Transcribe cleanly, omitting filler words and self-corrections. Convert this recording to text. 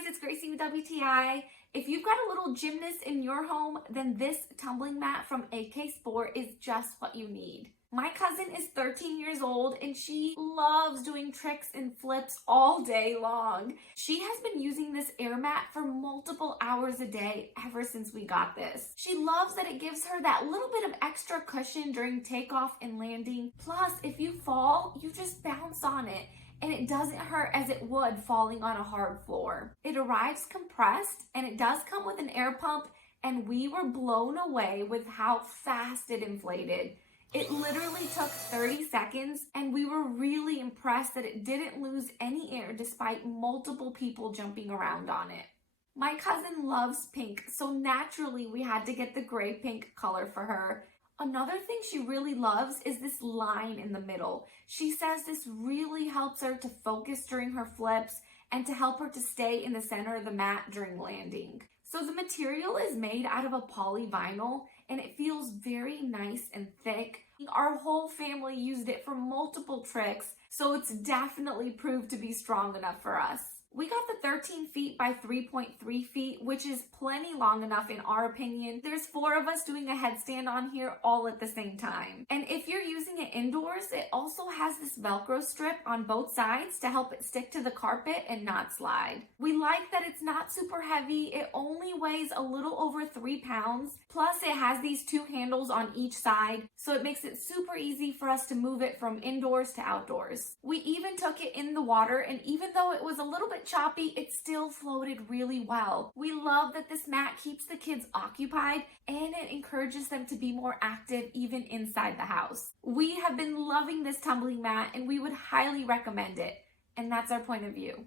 guys, it's Gracie with WTI. If you've got a little gymnast in your home, then this tumbling mat from AKSPORT is just what you need. My cousin is 13 years old and she loves doing tricks and flips all day long. She has been using this air mat for multiple hours a day ever since we got this. She loves that it gives her that little bit of extra cushion during takeoff and landing. Plus, if you fall, you just bounce on it and it doesn't hurt as it would falling on a hard floor. It arrives compressed and it does come with an air pump, and we were blown away with how fast it inflated. It literally took 30 seconds and we were really impressed that it didn't lose any air despite multiple people jumping around on it. My cousin loves pink, so naturally we had to get the gray pink color for her. Another thing she really loves is this line in the middle. She says this really helps her to focus during her flips and to help her to stay in the center of the mat during landing. So the material is made out of a polyvinyl and it feels very nice and thick. Our whole family used it for multiple tricks, so it's definitely proved to be strong enough for us. We got the 13 feet by 3.3 feet, which is plenty long enough in our opinion. There's 4 of us doing a headstand on here all at the same time. And if you're using it indoors, it also has this Velcro strip on both sides to help it stick to the carpet and not slide. We like that it's not super heavy. It only weighs a little over 3 pounds. Plus it has these 2 handles on each side, so it makes it super easy for us to move it from indoors to outdoors. We even took it in the water, and even though it was a little bit choppy, it still floated really well. We love that this mat keeps the kids occupied and it encourages them to be more active even inside the house. We have been loving this tumbling mat and we would highly recommend it. And that's our point of view.